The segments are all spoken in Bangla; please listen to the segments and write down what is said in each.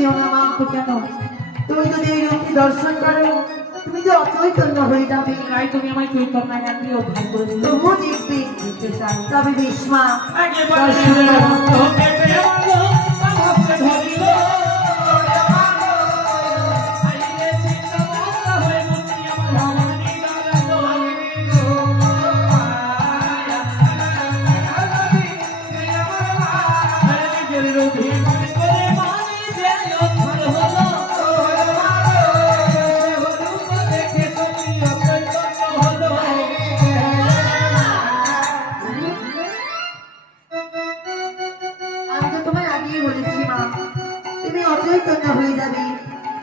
যেও না মা। কেন? তুমি যদি এই রূপটি দর্শন করো তুমি যে অচৈতন্য হয়ে যাবে। তাই তুমি আমায় চৈতন্য জ্ঞান দিয়ে উদ্ধার করে দিলে। তবুও দেখবে দেখতে চাই। তবে বেশ মা। আমি তো তোমায় আগেই বলেছি মা তুমি অচৈতন্য হয়ে যাবে।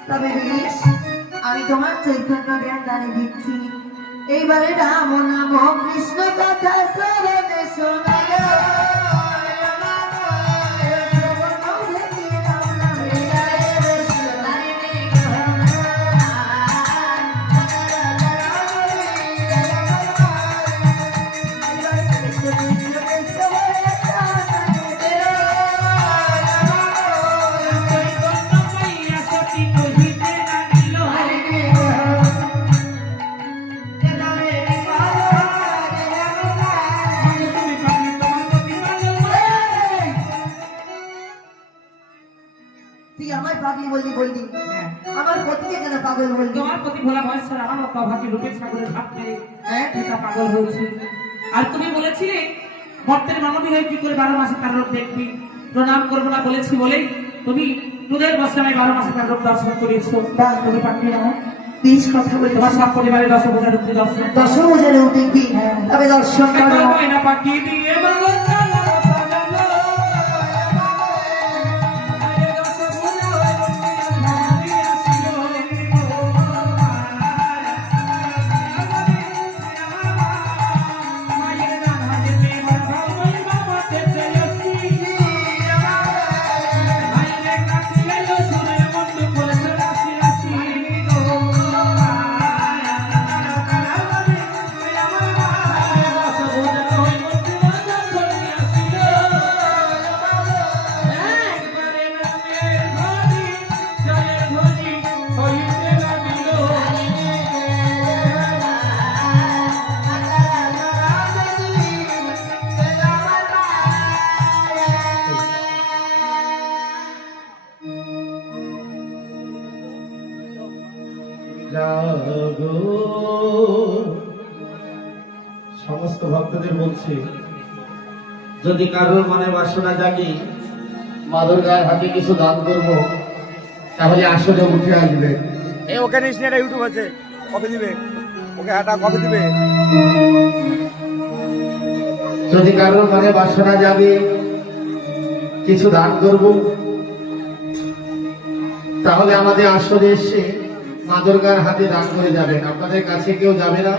তবে বেশ আমি তোমার চৈতন্য জ্ঞান দানে দিচ্ছি। এইবারে রাম নাম কৃষ্ণ কথা স্মরণে শোনা তুই আমার পাগলি বললি বললি হ্যাঁ। আমার প্রত্যেক যেন পাগল বললি। তোমার প্রতি ভোলা বয়সের আমার অভাগী রূপের সাগরের ভাব মেরে হ্যাঁ? পিতা পাগল হয়েছে। আর তুমি বলেছিলে ভক্তের মানবী হয়ে কি করে 12 মাসে তার রূপ দেখবি, প্রণাম করবো না বলেছি বলেই তুমি দুধের বসে আমায় 12 মাসে তার রূপ দর্শন করিয়েছো। তুমি পাগলি না? বেশ কথা বলি তোমার সব পরিবারের 10 বোঝার রূপ দর্শন করো। 10 বোঝারেও দেখবি তবে দর্শন করো। ময়না পাখি দিয়ে মালা সাজানো, সাজানো। আরে 10 বোঝা হয়ে ভাবি আসিল। মায়ের গান হাজতে বাবা ওই বাবা তেতে আসি। মায়ের কাছে এলো সুরে মন্দ করেছে রাশি রাশি। জাগো সমস্ত ভক্তদের বলছি, যদি কারোর মনে বাসনা জাগি মা দুর্গার হাতে কিছু দান করবো তাহলে আসলে উঠে আসবে। এই ওকে নিস না, ইউটিউব আছে, কবে দিবে ওকে, হাঁটা কবে দিবে? যদি কারোর মনে বাসনা জাগে কিছু দান করব তাহলে আমাদের আসলে এসে মা দুর্গার হাতে দান করে যাবেন। আপনাদের কাছে কেউ যাবে না।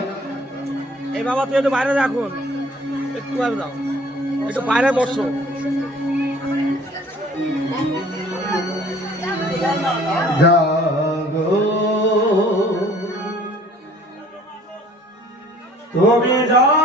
এই বাবা তুই একটু বাইরে রাখুন, একটু বাইরে দাও, একটু বাইরে বসো। জাগো তুমি যাও